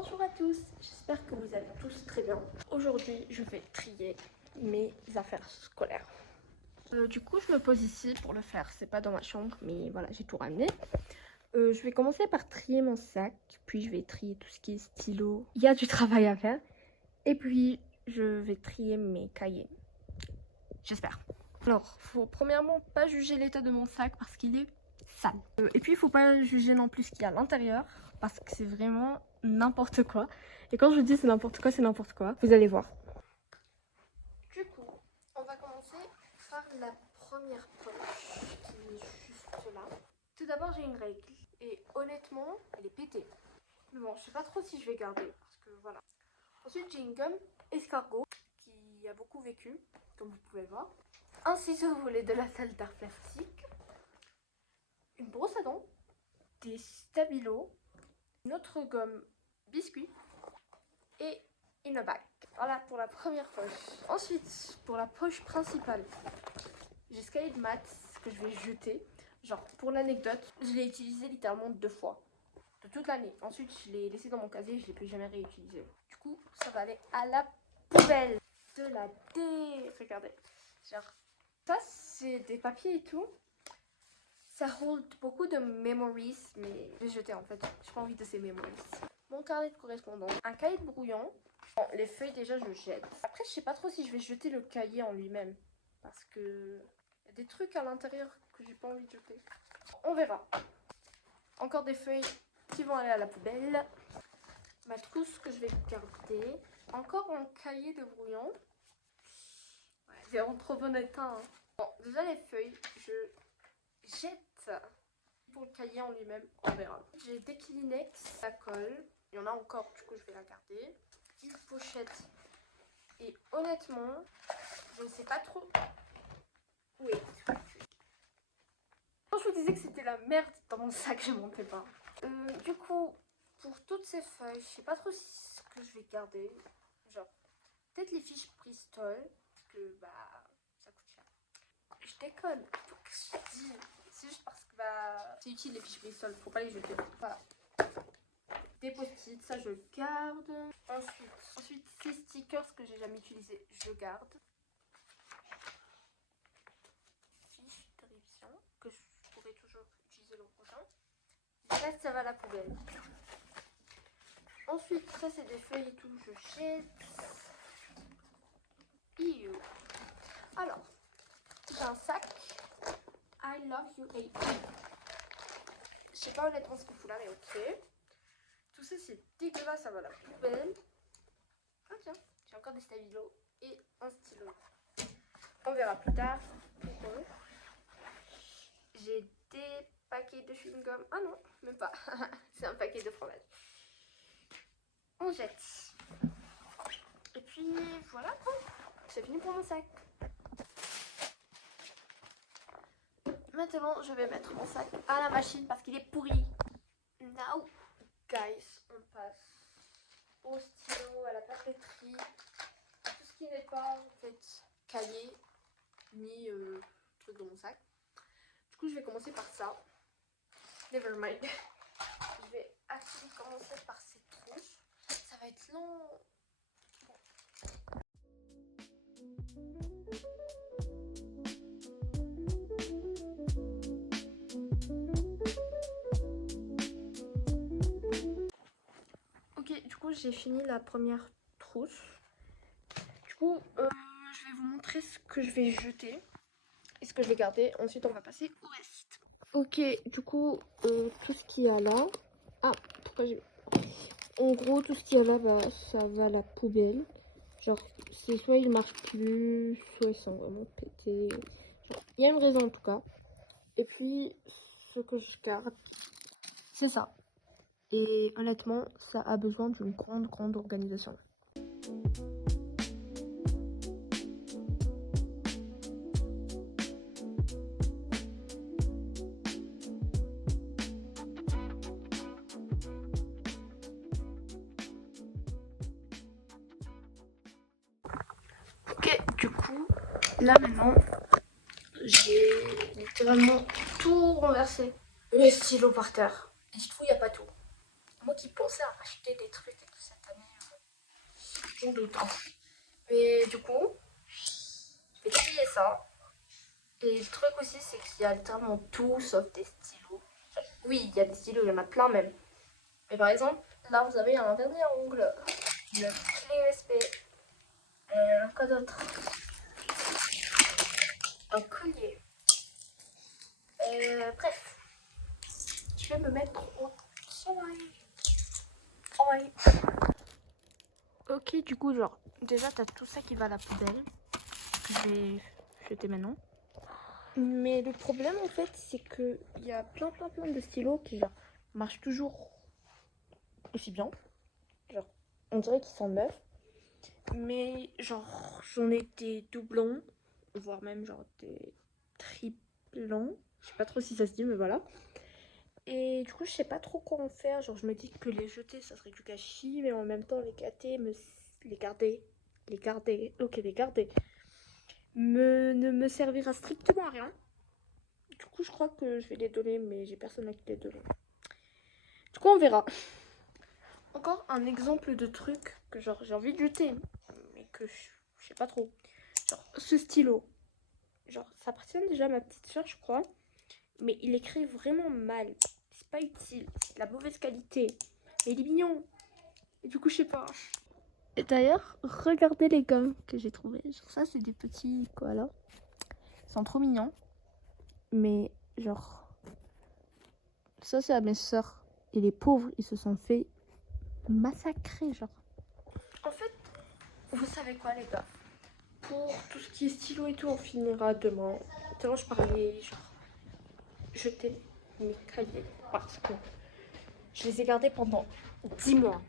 Bonjour à tous, j'espère que vous allez tous très bien. Aujourd'hui, je vais trier mes affaires scolaires. Du coup, je me pose ici pour le faire. C'est pas dans ma chambre, mais voilà, j'ai tout ramené. Je vais commencer par trier mon sac, puis je vais trier tout ce qui est stylo. Il y a du travail à faire. Et puis, je vais trier mes cahiers. J'espère. Alors, faut premièrement pas juger l'état de mon sac parce qu'il est sale. Et puis, il faut pas juger non plus ce qu'il y a à l'intérieur parce que c'est vraiment n'importe quoi. Et quand je dis c'est n'importe quoi, vous allez voir. Du coup, on va commencer par la première poche qui est juste là. Tout d'abord, j'ai une règle et honnêtement, elle est pétée. Mais bon, je sais pas trop si je vais garder parce que voilà. Ensuite, j'ai une gomme escargot qui a beaucoup vécu, comme vous pouvez le voir. Un ciseau volé de la salle d'art plastique. Une brosse à dents. Des stabilos. Une autre gomme biscuit. Et une bague. Voilà pour la première poche. Ensuite, pour la poche principale, j'ai ce cahier de maths que je vais jeter. Genre, pour l'anecdote, je l'ai utilisé littéralement 2 fois. De toute l'année. Ensuite, je l'ai laissé dans mon casier, je ne l'ai plus jamais réutilisé. Du coup, ça va aller à la poubelle. De la regardez. Genre, ça, c'est des papiers et tout. Ça hold beaucoup de memories, mais je vais jeter en fait. J'ai pas envie de ces memories. Mon carnet de correspondance, un cahier de brouillon. Bon, les feuilles déjà je jette. Après je sais pas trop si je vais jeter le cahier en lui-même. Parce que y a des trucs à l'intérieur que j'ai pas envie de jeter. On verra. Encore des feuilles qui vont aller à la poubelle. Ma trousse que je vais garder. Encore un cahier de brouillon. Ouais, c'est en trop bon état. Hein. Bon, déjà les feuilles, je jette. Pour le cahier en lui-même, on verra. J'ai des Kleenex, ça colle. Il y en a encore, du coup je vais la garder. Une pochette. Et honnêtement, je ne sais pas trop où est. Quand je vous disais que c'était la merde dans mon sac, je m'en fais pas. Du coup, pour toutes ces feuilles, je sais pas trop ce que je vais garder. Genre, peut-être les fiches Bristol, parce que bah, ça coûte cher. Je déconne. Je dis, c'est juste parce que bah, c'est utile les fiches Bristol, faut pas les jeter. Voilà. Des post-it, ça je garde. Ensuite ces stickers que j'ai jamais utilisés, je garde. Fiches de révision que je pourrai toujours utiliser l'an prochain. Le reste, ça va à la poubelle. Ensuite, ça c'est des feuilles et tout, je jette. Ew. Alors, j'ai un sac. I love you AP. Je sais pas honnêtement ce qu'il faut là, mais ok. Tout ça c'est dégueulasse, ça va à la poubelle. Ah tiens, j'ai encore des stabilos et un stylo. On verra plus tard. J'ai des paquets de chewing-gum. Ah non, même pas. C'est un paquet de fromage. On jette. Et puis voilà quoi. C'est fini pour mon sac. Maintenant, je vais mettre mon sac à la machine parce qu'il est pourri. Now, guys, on passe au stylo, à la papeterie, tout ce qui n'est pas en fait cahier ni truc dans mon sac. Du coup, je vais commencer par ça. Never mind. Je vais actually commencer par ces trousses. Ça va être long. Ok, du coup j'ai fini la première trousse. Du coup je vais vous montrer ce que je vais jeter et ce que je vais garder. Ensuite on va passer au reste. Ok, du coup tout ce qu'il y a là. Ah, pourquoi j'ai... En gros tout ce qu'il y a là, bah, ça va à la poubelle. Genre c'est soit ils marchent plus, soit ils sont vraiment pétés. Genre, il y a une raison en tout cas. Et puis ce que je garde, c'est ça. Et honnêtement, ça a besoin d'une grande organisation. Ok, du coup, là maintenant, j'ai littéralement tout renversé. Les stylos par terre. Et je trouve il n'y a pas tout. Moi qui pensais à acheter des trucs me doute. Hein. Mais du coup, je vais trier ça. Et le truc aussi, c'est qu'il y a littéralement tout sauf des stylos. Oui, il y a des stylos, il y en a plein même. Mais par exemple, là vous avez un vernis à ongles, une clé USB, quoi d'autre? Un collier. Bref, je vais me mettre au travail. Ouais. Ok, du coup, genre, déjà t'as tout ça qui va à la poubelle. Je vais jeter maintenant. Mais le problème en fait, c'est que il y a plein de stylos qui genre marchent toujours aussi bien. Genre, on dirait qu'ils sont neufs. Mais genre, j'en ai des doublons, voire même genre des triplons. Je sais pas trop si ça se dit, mais voilà. Et du coup, je sais pas trop quoi en faire. Genre, je me dis que les jeter, ça serait du gâchis, mais en même temps, les gâter, les garder, ne me servira strictement à rien. Du coup, je crois que je vais les donner, mais j'ai personne à qui les donner. Du coup, on verra. Encore un exemple de truc que genre j'ai envie de jeter, mais que je sais pas trop. Genre, ce stylo. Genre, ça appartient déjà à ma petite soeur, je crois. Mais il écrit vraiment mal. C'est pas utile. C'est de la mauvaise qualité. Mais il est mignon. Et du coup, je sais pas. Et d'ailleurs, regardez les gommes que j'ai trouvés. Genre, ça, c'est des petits koalas. Ils sont trop mignons. Mais, genre, ça, c'est à mes soeurs. Et les pauvres, ils se sont fait massacrer, genre. En fait, vous savez quoi, les gars? Pour tout ce qui est stylo et tout, on finira demain. Demain, je parlais, genre, jeter mes cahiers parce que je les ai gardés pendant 10 mois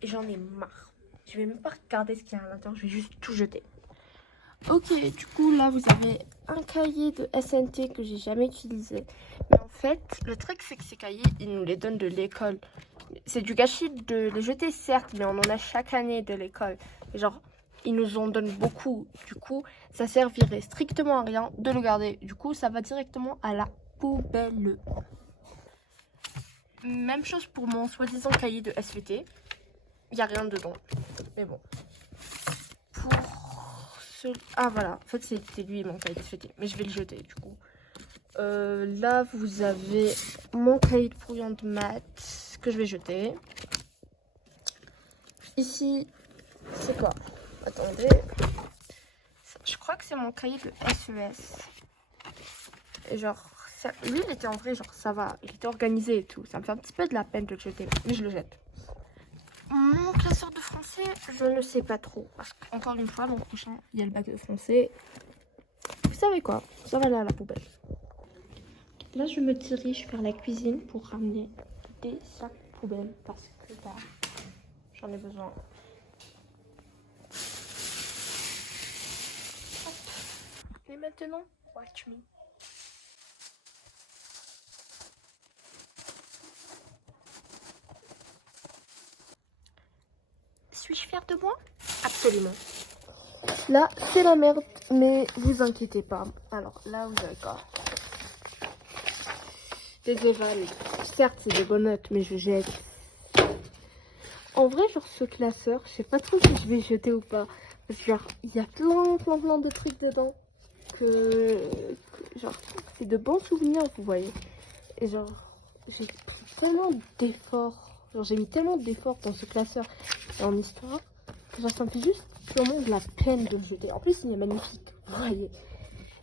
et j'en ai marre. Je vais même pas regarder ce qu'il y a à l'intérieur, je vais juste tout jeter. Ok, du coup là vous avez un cahier de SNT que j'ai jamais utilisé. Mais en fait, le truc c'est que ces cahiers, ils nous les donnent de l'école. C'est du gâchis de les jeter certes, mais on en a chaque année de l'école. Et genre, ils nous en donnent beaucoup. Du coup, ça servirait strictement à rien de le garder. Du coup, ça va directement à la poubelle. Même chose pour mon soi-disant cahier de SVT. Il n'y a rien dedans. Mais bon. Pour ce... Ah voilà. En fait, c'était lui mon cahier de SVT. Mais je vais le jeter du coup. Là, vous avez mon cahier de brouillon de maths que je vais jeter. Ici, c'est quoi? Attendez. Je crois que c'est mon cahier de SES. Et genre, ça, lui, il était en vrai, genre, ça va. Il était organisé et tout. Ça me fait un petit peu de la peine de le jeter. Mais je le jette. Mon classeur de français, je ne sais pas trop. Parce qu'encore une fois, l'an prochain, il y a le bac de français. Vous savez quoi? Ça va là à la poubelle. Là, je me dirige vers la cuisine pour ramener des sacs poubelles. Parce que bah, j'en ai besoin. Et maintenant, watch me. Suis-je fière de moi? Absolument. Là, c'est la merde, mais vous inquiétez pas. Alors là, vous avez quoi? Des évals. Certes, c'est des bonnes notes, mais je jette. En vrai, genre, ce classeur, je sais pas trop si je vais jeter ou pas. Parce que, genre, il y a plein de trucs dedans. Genre, c'est de bons souvenirs, vous voyez. Et genre, j'ai pris tellement d'efforts. Genre, j'ai mis tellement d'efforts dans ce classeur et en histoire. Que genre, ça me fait juste purement de la peine de le jeter. En plus, il est magnifique, vous voyez.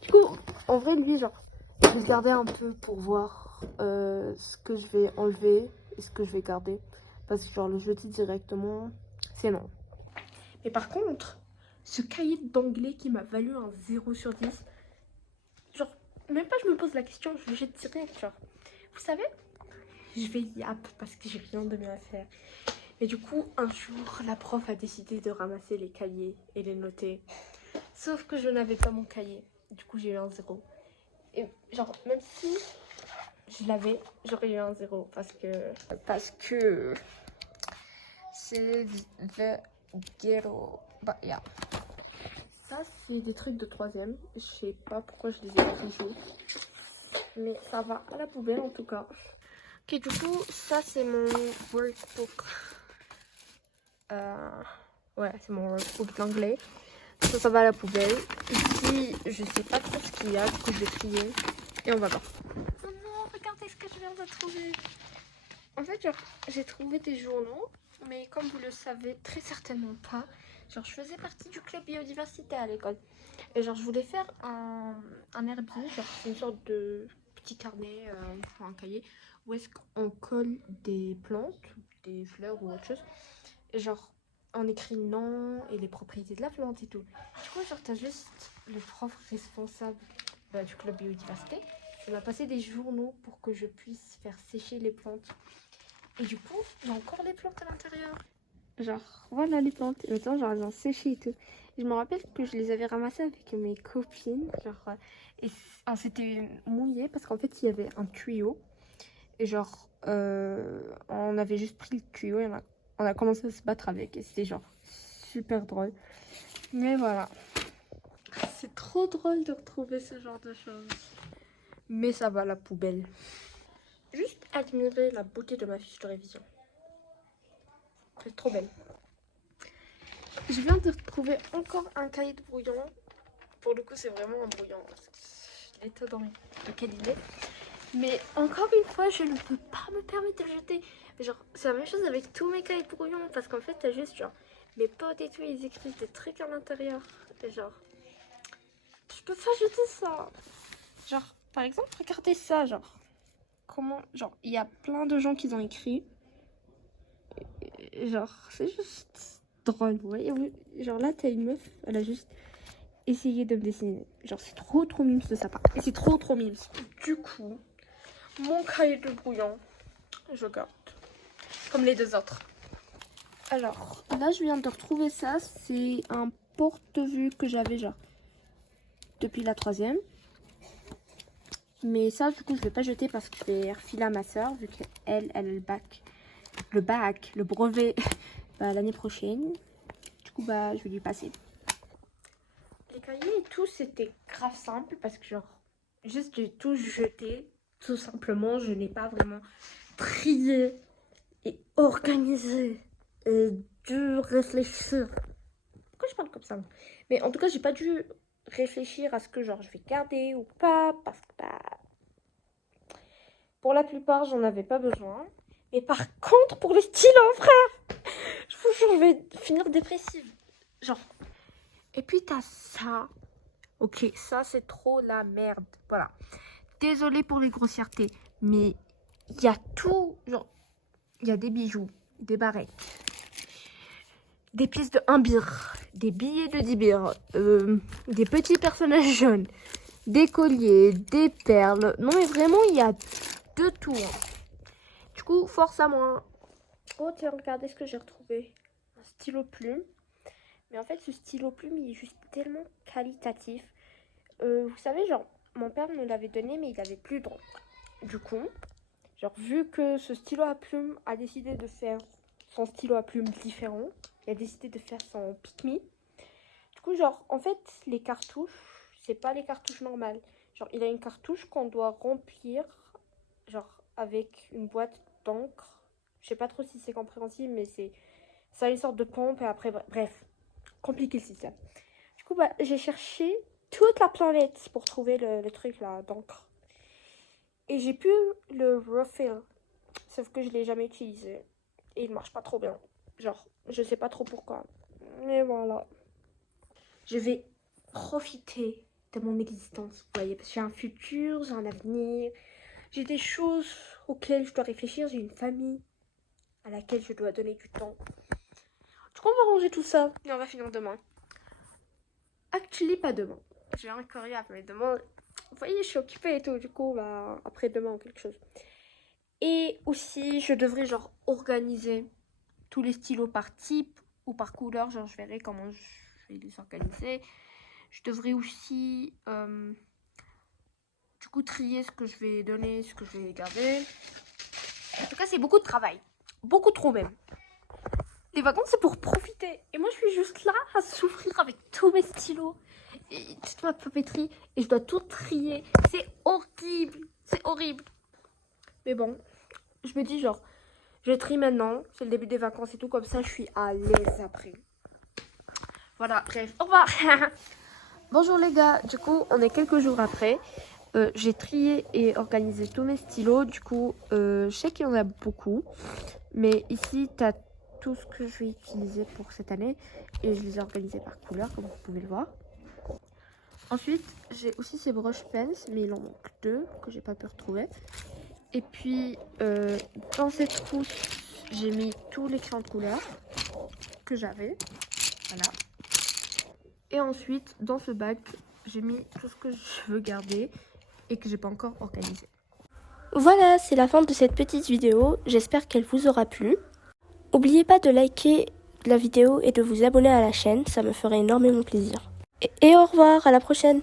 Du coup, en vrai, lui, genre, je vais le garder un peu pour voir ce que je vais enlever et ce que je vais garder. Parce que, genre, le jeter directement, c'est non. Mais par contre, ce cahier d'anglais qui m'a valu un 0 sur 10, genre, même pas je me pose la question, je le jette direct, genre. Vous savez, je vais yap parce que j'ai rien de mieux à faire. Et du coup, un jour, la prof a décidé de ramasser les cahiers et les noter. Sauf que je n'avais pas mon cahier. Du coup, j'ai eu un 0. Et genre, même si je l'avais, j'aurais eu un 0. Parce que c'est le ghetto. Bah, yeah. Ça, c'est des trucs de 3e. Je sais pas pourquoi je les ai pas toujours. Mais ça va à la poubelle en tout cas. Ok, du coup, ça c'est mon workbook. Ouais, c'est mon workbook d'anglais. Ça va à la poubelle. Ici, je sais pas trop ce qu'il y a, du coup je vais trier. Et on va voir. Oh non, regardez ce que je viens de trouver. En fait, genre, j'ai trouvé des journaux, mais comme vous le savez très certainement pas, genre, je faisais partie du club biodiversité à l'école. Et genre, je voulais faire un herbier, genre, c'est une sorte de petit carnet, un cahier, où est-ce qu'on colle des plantes, des fleurs ou autre chose. Et genre, on écrit le nom et les propriétés de la plante et tout. Du coup, genre, t'as juste le prof responsable du club biodiversité. Il m'a passé des journaux pour que je puisse faire sécher les plantes. Et du coup, il y a encore les plantes à l'intérieur. Genre, voilà les plantes. Et maintenant, genre, elles ont séché et tout. Et je me rappelle que je les avais ramassées avec mes copines. Genre, et on s'était mouillé parce qu'en fait, il y avait un tuyau. Et genre, on avait juste pris le tuyau et on a commencé à se battre avec. Et c'était genre super drôle. Mais voilà. C'est trop drôle de retrouver ce genre de choses. Mais ça va à la poubelle. Juste admirer la beauté de ma fiche de révision. C'est trop belle. Je viens de retrouver encore un cahier de brouillon. Pour le coup, c'est vraiment un brouillon. L'état dans lequel il est. Mais encore une fois, je ne peux pas me permettre de le jeter. Genre, c'est la même chose avec tous mes cahiers de brouillon. Parce qu'en fait, t'as juste genre mes potes et tout, ils écrivent des trucs à l'intérieur. Et genre, je peux pas jeter ça. Genre, par exemple, regardez ça. Genre, comment. Genre, il y a plein de gens qui ont écrit. Et genre, c'est juste drôle. Vous voyez, genre là, t'as une meuf, elle a juste essayé de me dessiner. Genre, c'est trop mimes de sa part. Et c'est trop mimes. Du coup, mon cahier de brouillon, je garde. Comme les deux autres. Alors, là, je viens de retrouver ça. C'est un porte-vue que j'avais, genre, depuis la 3e. Mais ça, du coup, je vais pas jeter parce que je vais refiler à ma soeur, vu qu'elle a le brevet, l'année prochaine. Du coup, je vais lui passer. Les cahiers et tout, c'était grave simple parce que, genre, juste j'ai tout jeté. Tout simplement, je n'ai pas vraiment trié et organisé et dû réfléchir. Pourquoi je parle comme ça? Mais en tout cas, j'ai pas dû réfléchir à ce que, genre, je vais garder ou pas parce que, pour la plupart, j'en avais pas besoin. Mais par contre, pour les stylos, frère, je vous jure, je vais finir dépressive. Genre. Et puis, t'as ça. Ok, ça, c'est trop la merde. Voilà. Désolée pour les grossièretés. Mais il y a tout. Genre, il y a des bijoux, des barrettes, des pièces de 1 birr, des billets de 10 birr, des petits personnages jaunes, des colliers, des perles. Non, mais vraiment, il y a de tout. Du coup, force à moi. Oh, tiens, regardez ce que j'ai retrouvé. Un stylo plume. Mais en fait, ce stylo plume, il est juste tellement qualitatif. Vous savez, genre, mon père me l'avait donné, mais il avait plus de... Du coup, genre, vu que ce stylo à plume a décidé de faire son stylo à plume différent, il a décidé de faire son Pick Me. Du coup, genre, en fait, les cartouches, c'est pas les cartouches normales. Genre, il a une cartouche qu'on doit remplir, genre, avec une boîte d'encre. Je sais pas trop si c'est compréhensible, mais ça a une sorte de pompe et après, bref, compliqué le système. Du coup, j'ai cherché toute la planète pour trouver le truc là d'encre. Et j'ai pu le refill, sauf que je l'ai jamais utilisé. Et il marche pas trop bien. Genre, je sais pas trop pourquoi. Mais voilà. Je vais profiter de mon existence, vous voyez. Parce que j'ai un futur, j'ai un avenir. J'ai des choses auxquelles je dois réfléchir. J'ai une famille à laquelle je dois donner du temps. Du coup, on va ranger tout ça. Et on va finir demain. Actually, pas demain. J'ai un courrier, mais demain... Vous voyez, je suis occupée et tout. Du coup, après demain ou quelque chose. Et aussi, je devrais genre organiser tous les stylos par type ou par couleur. Genre, je verrai comment je vais les organiser. Je devrais aussi, du coup, trier ce que je vais donner, ce que je vais garder. En tout cas, c'est beaucoup de travail. Beaucoup trop même. Les vacances, c'est pour profiter. Et moi, je suis juste là à souffrir avec tous mes stylos et toute ma papeterie. Et je dois tout trier. C'est horrible. C'est horrible. Mais bon, je me dis genre, je trie maintenant. C'est le début des vacances et tout. Comme ça, je suis à l'aise après. Voilà, bref, au revoir. Bonjour les gars, du coup on est quelques jours après. J'ai trié et organisé tous mes stylos. Du coup je sais qu'il y en a beaucoup, mais ici tu as tout ce que je vais utiliser pour cette année et je les ai organisés par couleur comme vous pouvez le voir. Ensuite j'ai aussi ces brush pens, mais il en manque 2 que j'ai pas pu retrouver. Et puis dans cette trousse j'ai mis tous les crayons de couleur que j'avais, voilà. Et ensuite dans ce bac j'ai mis tout ce que je veux garder et que j'ai pas encore organisé. Voilà, c'est la fin de cette petite vidéo. J'espère qu'elle vous aura plu. N'oubliez pas de liker la vidéo et de vous abonner à la chaîne, ça me ferait énormément plaisir. Et au revoir, à la prochaine!